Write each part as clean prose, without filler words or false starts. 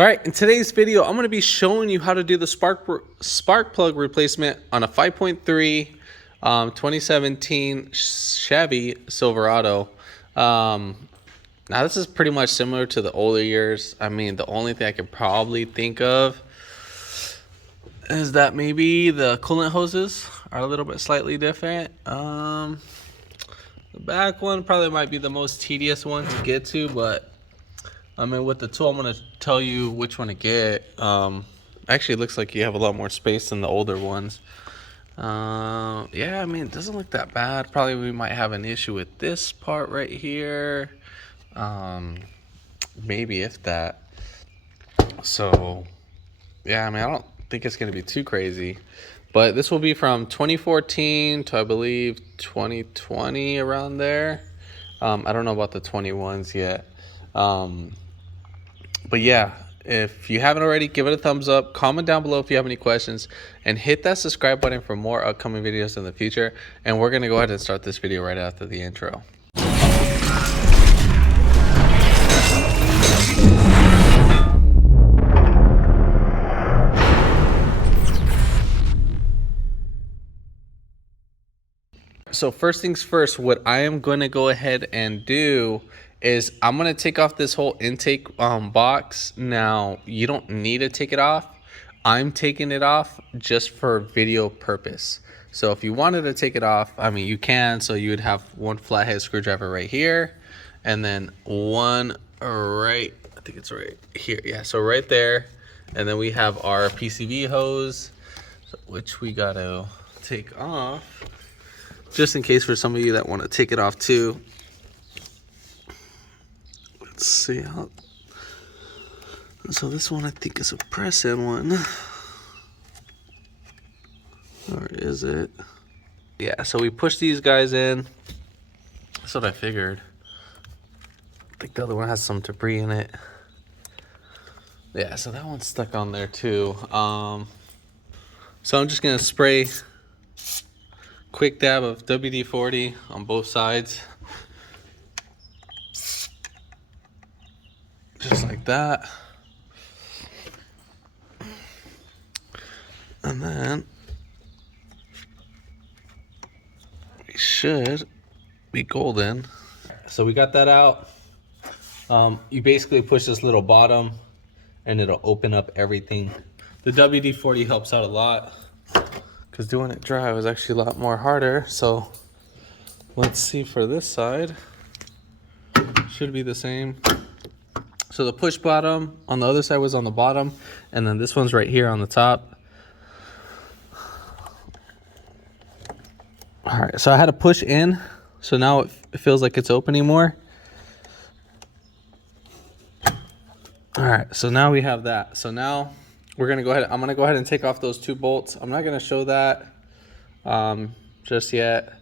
All right, in today's video, I'm going to be showing you how to do the spark plug replacement on a 5.3 2017 Chevy Silverado. Now, this is pretty much similar to the older years. I mean, the only thing I could probably think of is that maybe the coolant hoses are a little bit slightly different. The back one probably might be the most tedious one to get to, but I mean, with the tool, I'm going to tell you which one to get. Actually, it looks like you have a lot more space than the older ones. Yeah, I mean, it doesn't look that bad. Probably we might have an issue with this part right here. Maybe if that. So, yeah, I mean, I don't think it's going to be too crazy. But this will be from 2014 to, I believe, 2020, around there. I don't know about the 21s yet. But yeah, if you haven't already, give it a thumbs up, comment down below if you have any questions, and hit that subscribe button for more upcoming videos in the future. And we're going to go ahead and start this video right after the intro. So first things first, what I am going to go ahead and do is I'm going to take off this whole intake box. Now, you don't need to take it off. I'm taking it off just for video purpose. So if you wanted to take it off, I mean, you can. So you would have one flathead screwdriver right here, and then one right, I think it's right here. Yeah, so right there. And then we have our PCV hose, which we got to take off, just in case for some of you that want to take it off too. Let's see how. So this one I think is a press-in one. Or is it? Yeah, so we push these guys in. That's what I figured. I think the other one has some debris in it. Yeah, so that one's stuck on there too. So I'm just gonna spray quick dab of WD-40 on both sides. Just like that. And then we should be golden. So we got that out. You basically push this little bottom and it'll open up everything. The WD-40 helps out a lot because doing it dry was actually a lot more harder. So let's see for this side. Should be the same. So the push bottom on the other side was on the bottom, and then this one's right here on the top. All right, so I had to push in, so now it feels like it's opening more. All right, so now we have that. So now we're gonna go ahead. I'm gonna go ahead and take off those two bolts. I'm not gonna show that just yet.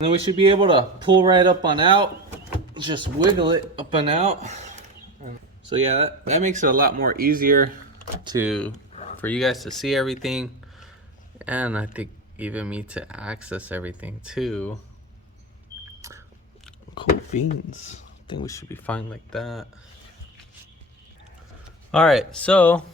And then we should be able to pull right up on out. Just wiggle it up and out. So yeah, that makes it a lot more easier for you guys to see everything, and I think even me to access everything too. Cool beans. I think we should be fine like that. All right, so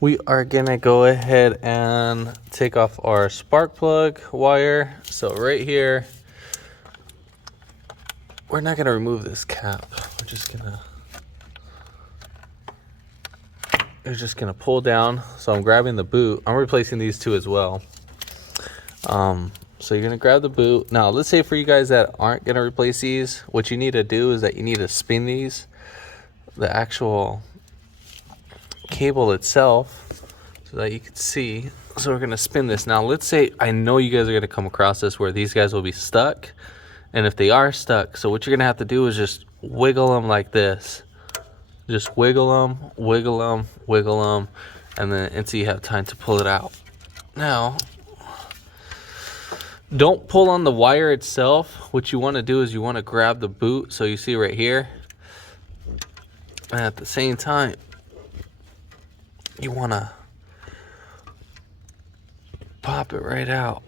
we are gonna go ahead and take off our spark plug wire. So right here, we're not gonna remove this cap. We're just gonna pull down. So I'm grabbing the boot. I'm replacing these two as well. So you're gonna grab the boot. Now, let's say for you guys that aren't gonna replace these, what you need to do is that you need to spin these, the actual cable itself, so that you can see. So we're gonna spin this. Now let's say, I know you guys are gonna come across this where these guys will be stuck, and if they are stuck, so what you're gonna have to do is just wiggle them like this. Just wiggle them, wiggle them, wiggle them, and then until you have time to pull it out. Now, don't pull on the wire itself. What you want to do is you want to grab the boot, so you see right here, and at the same time you want to pop it right out.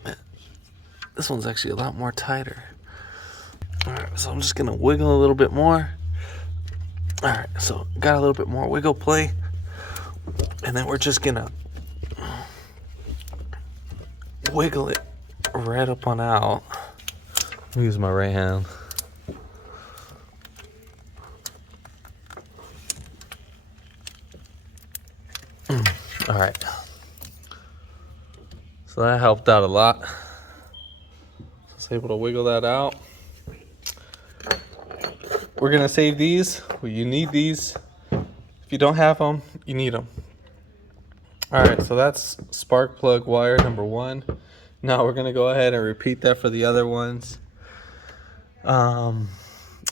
This one's actually a lot more tighter. All right, so I'm just gonna wiggle a little bit more. All right, so got a little bit more wiggle play, and then we're just gonna wiggle it right up on out. I'll use my right hand. All right, so that helped out a lot. I was able to wiggle that out. We're gonna save these. Well, you need these. If you don't have them, you need them. All right, so that's spark plug wire number 1. Now we're gonna go ahead and repeat that for the other ones.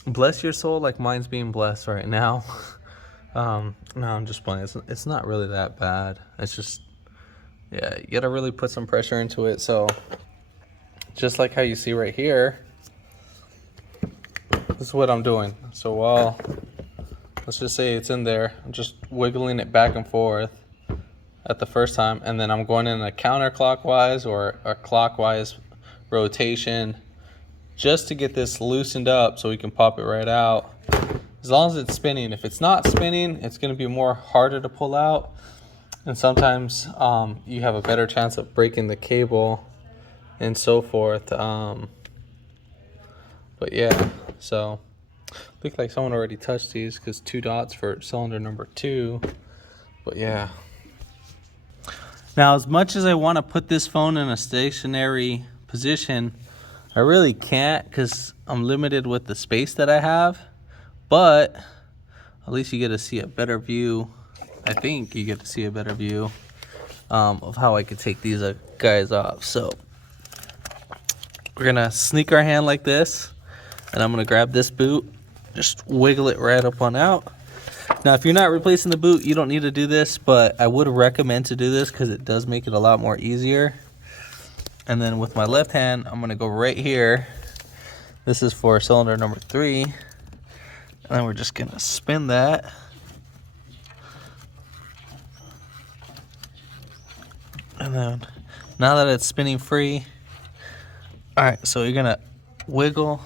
Bless your soul like mine's being blessed right now. No, I'm just playing. It's not really that bad. It's just, yeah, you gotta really put some pressure into it. So just like how you see right here, this is what I'm doing. So while, let's just say it's in there, I'm just wiggling it back and forth at the first time, and then I'm going in a counterclockwise or a clockwise rotation just to get this loosened up so we can pop it right out. As long as it's spinning. If it's not spinning, it's going to be more harder to pull out, and sometimes you have a better chance of breaking the cable and so forth. But yeah, so looked like someone already touched these because 2 dots for cylinder number 2. But yeah. Now, as much as I want to put this phone in a stationary position, I really can't because I'm limited with the space that I have. But at least you get to see a better view. I think you get to see a better view of how I could take these guys off. So we're gonna sneak our hand like this, and I'm gonna grab this boot, just wiggle it right up on out. Now, if you're not replacing the boot, you don't need to do this, but I would recommend to do this because it does make it a lot more easier. And then with my left hand, I'm gonna go right here. This is for cylinder number 3. And then we're just gonna spin that. And then now that it's spinning free, all right, so you're gonna wiggle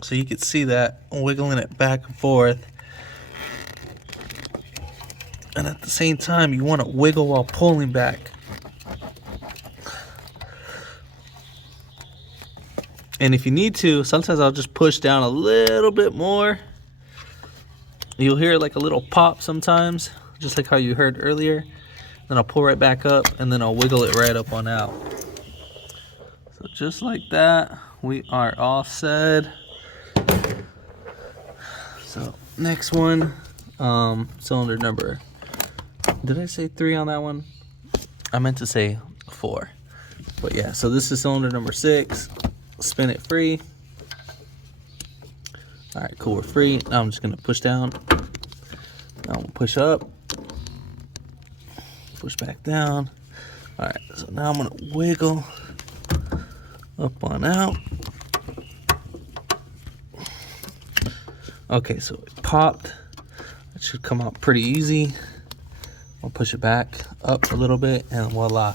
so you can see that, wiggling it back and forth. And at the same time, you want to wiggle while pulling back. And if you need to, sometimes I'll just push down a little bit more. You'll hear like a little pop sometimes, just like how you heard earlier. Then I'll pull right back up, and then I'll wiggle it right up on out. So just like that, we are all set. So next one, cylinder number, did I say 3 on that one? I meant to say 4. But yeah, so this is cylinder number 6. Spin it free. All right, cool, we're free. Now I'm just gonna push down. Now I'm gonna push up. Push back down. All right, so now I'm gonna wiggle up on out. Okay, so it popped. It should come out pretty easy. I'll push it back up a little bit, and voila.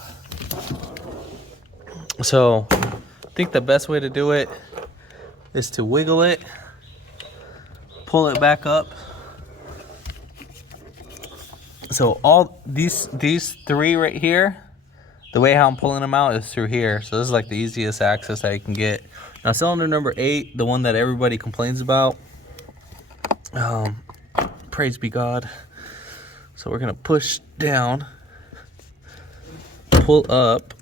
So I think the best way to do it is to wiggle it, pull it back up. So all these 3 right here, the way how I'm pulling them out is through here. So this is like the easiest access that you can get. Now cylinder number 8, the one that everybody complains about, praise be God. So we're gonna push down, pull up.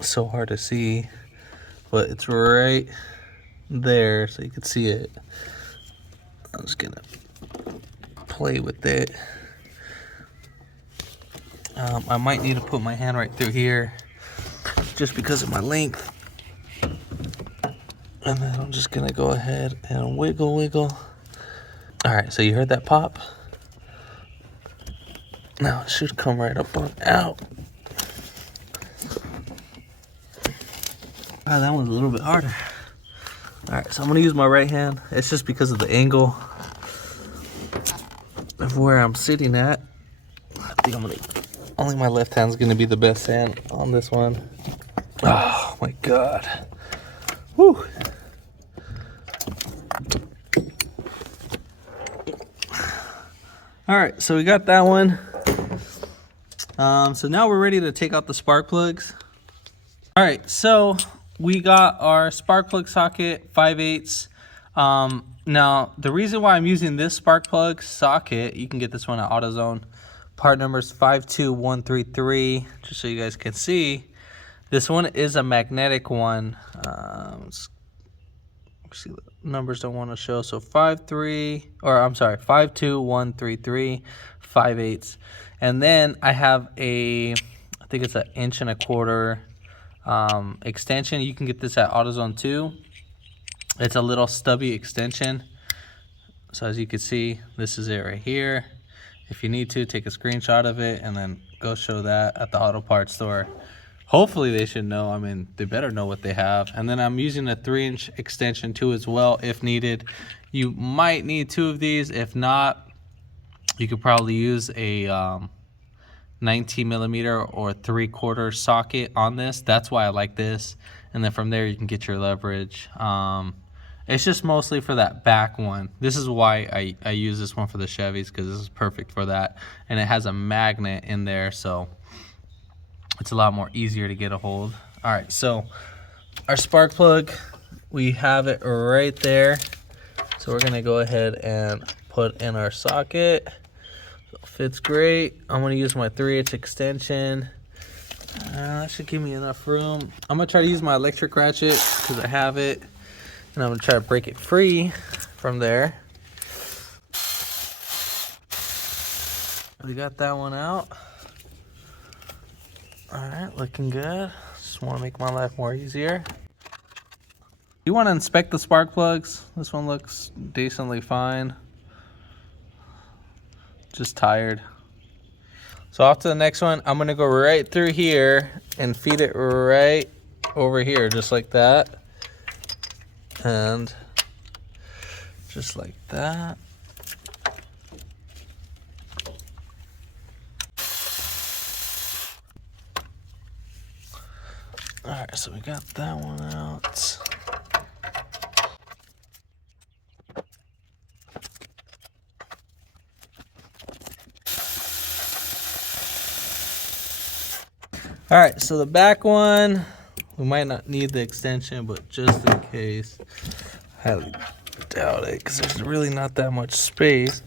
So hard to see, but it's right there so you can see it. I'm just gonna play with it. I might need to put my hand right through here just because of my length. And then I'm just gonna go ahead and wiggle. All right, so you heard that pop? Now it should come right up on out. Wow, that one's a little bit harder. All right, so I'm gonna use my right hand. It's just because of the angle of where I'm sitting at. I think I'm gonna Only my left hand's gonna be the best hand on this one. Oh my god. Whew. All right, so we got that one. So now we're ready to take out the spark plugs. All right, so we got our spark plug socket, 5/8. Now, the reason why I'm using this spark plug socket, you can get this one at AutoZone. Part number is 52133, just so you guys can see. This one is a magnetic one. See, the numbers don't want to show. So 52133, 5/8. And then I have I think it's an 1.25 inch extension. You can get this at AutoZone too. It's a little stubby extension. So as you can see, this is it right here. If you need to, take a screenshot of it and then go show that at the auto parts store. Hopefully they should know. I mean, they better know what they have. And then I'm using a 3-inch extension too as well if needed. You might need 2 of these. If not, you could probably use a 19 millimeter or 3/4 socket on this. That's why I like this. And then from there you can get your leverage. It's just mostly for that back one. This is why I use this one for the Chevys, because this is perfect for that. And it has a magnet in there, so it's a lot more easier to get a hold. All right, so our spark plug, we have it right there. So we're gonna go ahead and put in our socket. So it fits great. I'm gonna use my 3/8 extension. That should give me enough room. I'm gonna try to use my electric ratchet because I have it. And I'm gonna try to break it free from there. We got that one out. All right, looking good. Just want to make my life more easier. You want to inspect the spark plugs. This one looks decently fine. Just tired. So off to the next one. I'm gonna go right through here and feed it right over here, just like that. And just like that. All right, so we got that one out. All right, so the back one, we might not need the extension, but just in case, I highly doubt it because there's really not that much space.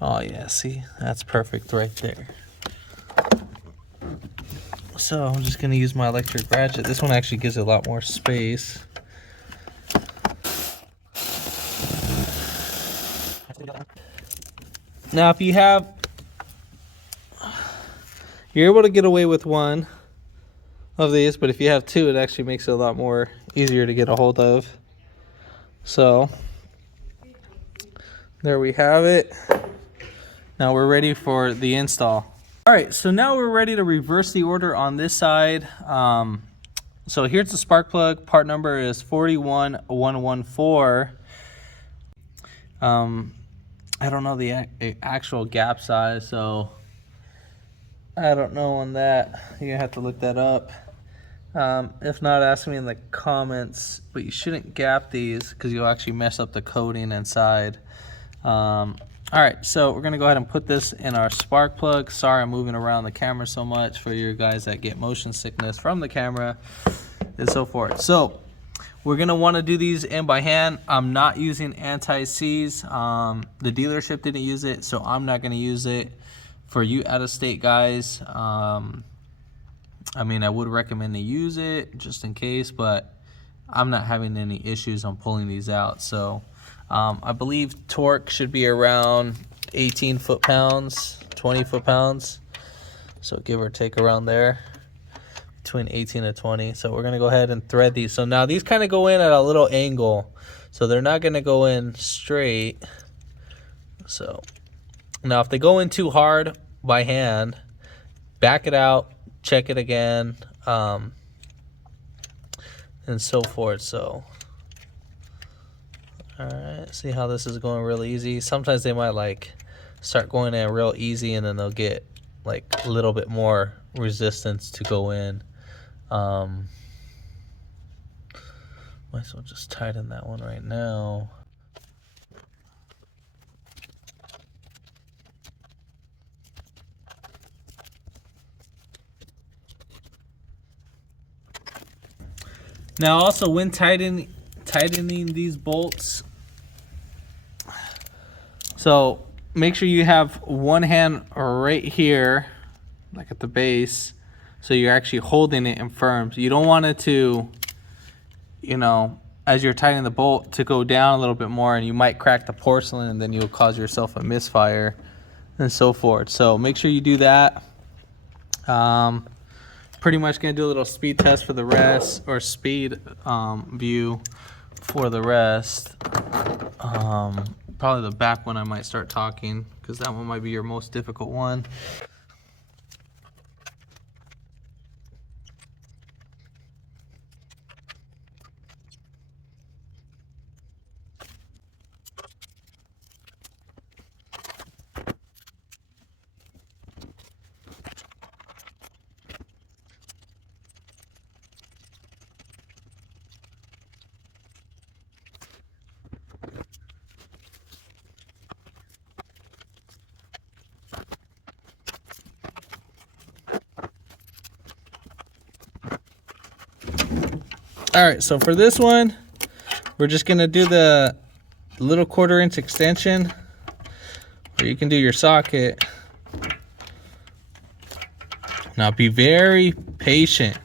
Oh yeah, see, that's perfect right there. So I'm just gonna use my electric ratchet. This one actually gives it a lot more space. Now if you're able to get away with one of these, but if you have 2, it actually makes it a lot more easier to get a hold of. So there we have it. Now we're ready for the install. All right, so now we're ready to reverse the order on this side. So here's the spark plug. Part number is 41114. I don't know the actual gap size, so I don't know on that. You're gonna have to look that up. If not, ask me in the comments. But you shouldn't gap these because you'll actually mess up the coating inside. All right, so we're gonna go ahead and put this in our spark plug. Sorry, I'm moving around the camera so much for you guys that get motion sickness from the camera and so forth. So we're gonna wanna do these in by hand. I'm not using anti-seize. The dealership didn't use it, so I'm not gonna use it. For you out-of-state guys, I mean, I would recommend to use it just in case, but I'm not having any issues on pulling these out. So I believe torque should be around 18 foot-pounds, 20 foot-pounds. So give or take around there, between 18 and 20. So we're gonna go ahead and thread these. So now these kind of go in at a little angle. So they're not gonna go in straight. So now if they go in too hard by hand, back it out, check it again, and so forth. So all right, see how this is going really easy. Sometimes they might like start going in real easy, and then they'll get like a little bit more resistance to go in. Might as well just tighten that one right now. Now also, when tightening these bolts, so make sure you have one hand right here, like at the base, so you're actually holding it in firm. So you don't want it to, you know, as you're tightening the bolt, to go down a little bit more, and you might crack the porcelain, and then you'll cause yourself a misfire and so forth. So make sure you do that. Pretty much gonna do a little speed test for the rest, or speed view for the rest. Probably the back one I might start talking, because that one might be your most difficult one. All right, so for this one, we're just gonna do the little 1/4 inch extension, or you can do your socket. Now be very patient.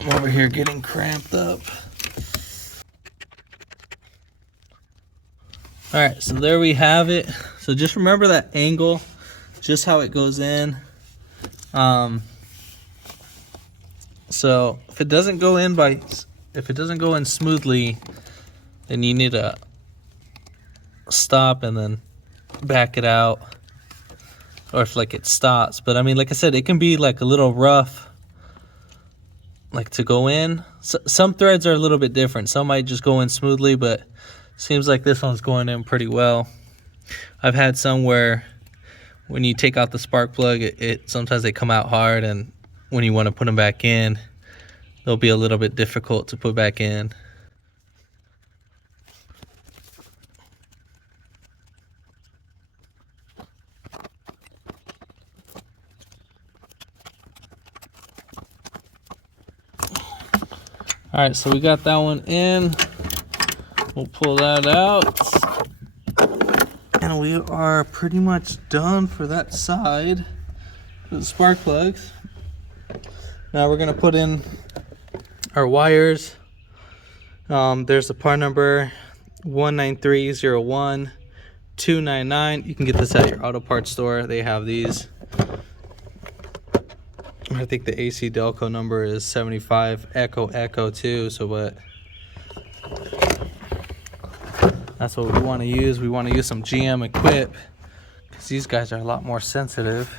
I'm over here getting cramped up. All right, so there we have it. So just remember that angle, just how it goes in. So if it doesn't go in smoothly, then you need to stop and then back it out, or if like it stops. But I mean, like I said, it can be like a little rough, like to go in. So, some threads are a little bit different. Some might just go in smoothly, but seems like this one's going in pretty well. I've had some where when you take out the spark plug, sometimes they come out hard, and when you want to put them back in, they'll be a little bit difficult to put back in. All right, so we got that one in. We'll pull that out. And we are pretty much done for that side for the spark plugs. Now we're gonna put in our wires. There's the part number 19301-299. You can get this at your auto parts store. They have these. I think the AC Delco number is 75 Echo Echo 2. So what? That's what we want to use. We want to use some GM equip, because these guys are a lot more sensitive.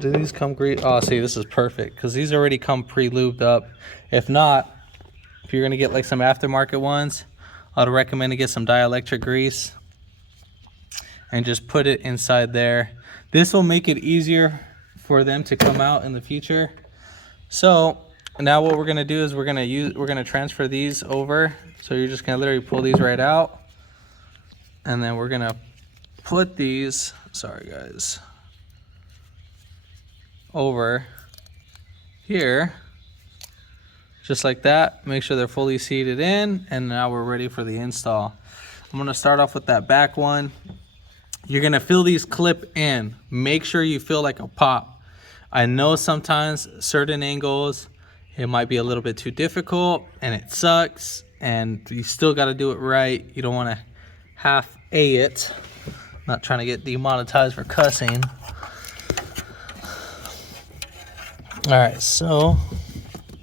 Do these come great? Oh, see, this is perfect, because these already come pre-lubed up. If not, if you're going to get like some aftermarket ones, I'd recommend to get some dielectric grease and just put it inside there. This will make it easier for them to come out in the future. So now what we're gonna do is we're gonna transfer these over. So you're just gonna literally pull these right out, and then we're gonna put these, sorry guys, over here, just like that. Make sure they're fully seated in, and now we're ready for the install. I'm gonna start off with that back one. You're gonna feel these clip in. Make sure you feel like a pop. I know sometimes certain angles, it might be a little bit too difficult and it sucks, and you still gotta do it right. You don't wanna half-a it. I'm not trying to get demonetized for cussing. All right, so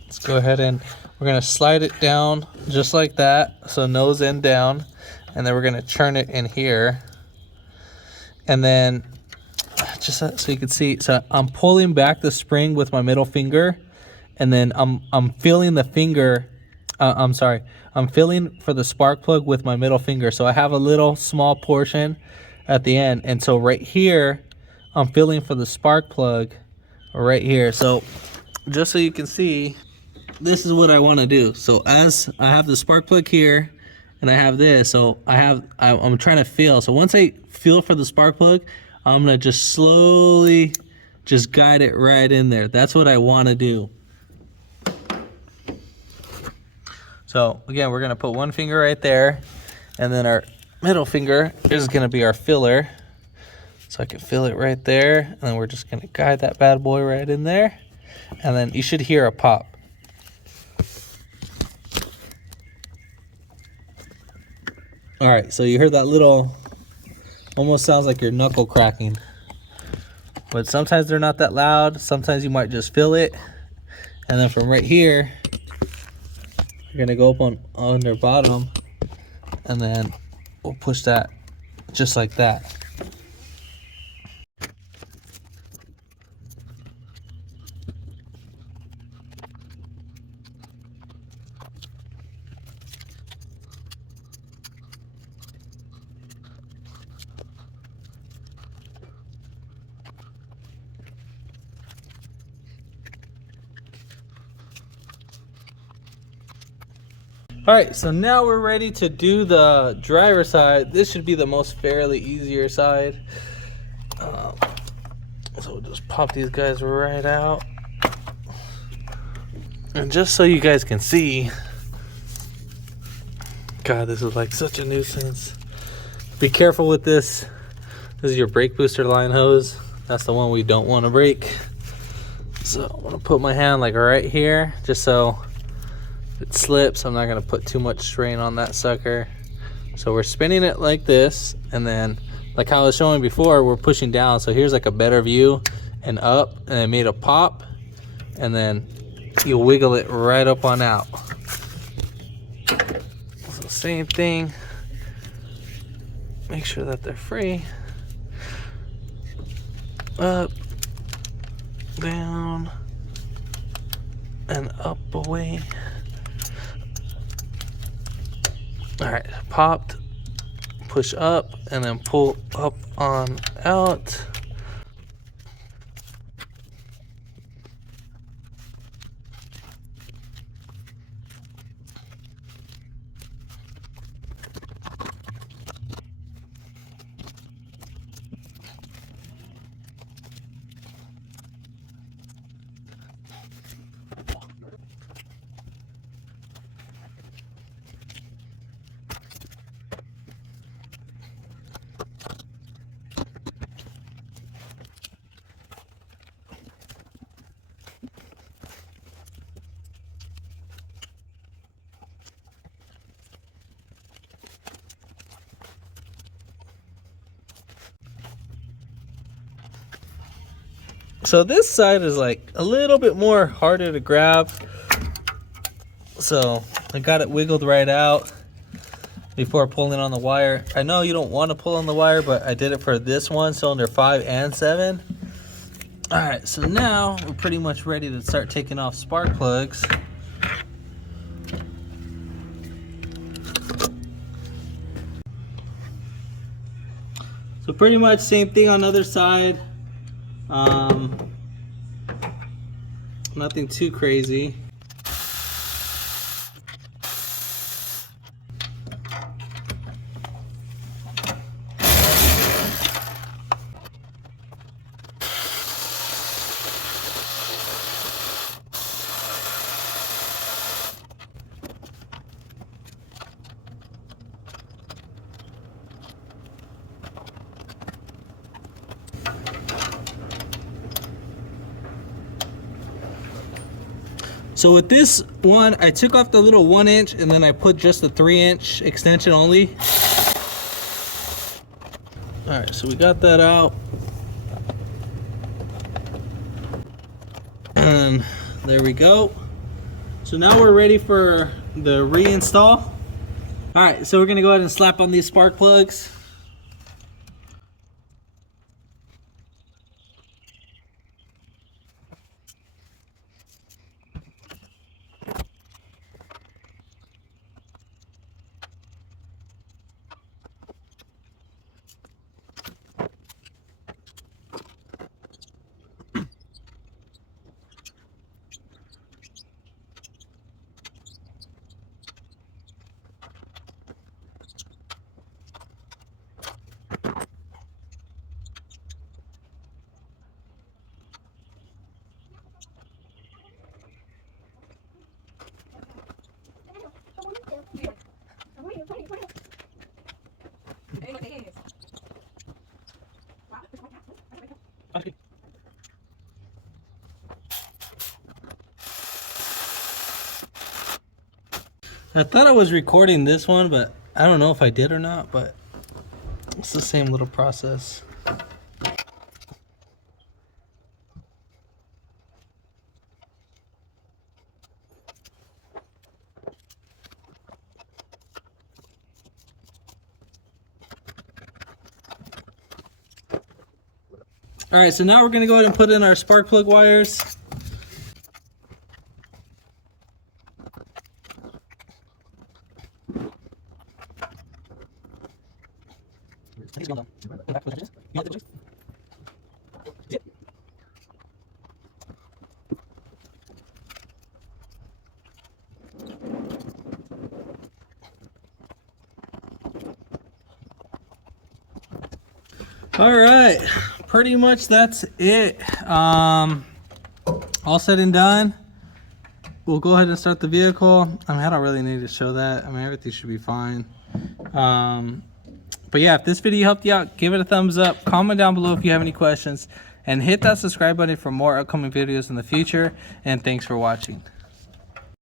let's go ahead and we're gonna slide it down just like that. So nose end down, and then we're gonna turn it in here. And then just so you can see, so I'm pulling back the spring with my middle finger, and then I'm feeling the finger. I'm sorry, I'm feeling for the spark plug with my middle finger. So I have a little small portion at the end, and so right here, I'm feeling for the spark plug right here. So just so you can see, this is what I want to do. So as I have the spark plug here, and I have this, so I'm trying to feel. So once I feel for the spark plug, I'm gonna just slowly just guide it right in there. That's what I want to do. So again, we're gonna put one finger right there, and then our middle finger is gonna be our filler. So I can feel it right there, and then we're just gonna guide that bad boy right in there, and then you should hear a pop. All right, so you heard that little, almost sounds like your knuckle cracking. But sometimes they're not that loud. Sometimes you might just feel it. And then from right here, you're gonna go up on their bottom, and then we'll push that just like that. All right, so now we're ready to do the driver side. This should be the most fairly easier side. So we'll just pop these guys right out. And just so you guys can see, God, this is like such a nuisance. Be careful with this. This is your brake booster line hose. That's the one we don't want to break. So I'm gonna put my hand like right here, just so it slips. I'm not gonna put too much strain on that sucker. So we're spinning it like this, and then like how I was showing before, we're pushing down. So here's like a better view, and up, and it made a pop, and then you wiggle it right up on out. So same thing, make sure that they're free. Up, down, and up away. All right, popped, push up, and then pull up on out. So this side is like a little bit more harder to grab. So I got it wiggled right out before pulling on the wire. I know you don't want to pull on the wire, but I did it for this one, cylinder 5 and 7. All right, so now we're pretty much ready to start taking off spark plugs. So pretty much same thing on the other side. Nothing too crazy. So with this one, I took off the little 1 inch, and then I put just the 3 inch extension only. All right, so we got that out. And there we go. So now we're ready for the reinstall. All right, so we're gonna go ahead and slap on these spark plugs. I thought I was recording this one, but I don't know if I did or not, but it's the same little process. All right, so now we're gonna go ahead and put in our spark plug wires. All right, pretty much that's it. All said and done. We'll go ahead and start the vehicle. I mean, I don't really need to show that. I mean, everything should be fine. But yeah, if this video helped you out, give it a thumbs up. Comment down below if you have any questions. And hit that subscribe button for more upcoming videos in the future. And thanks for watching.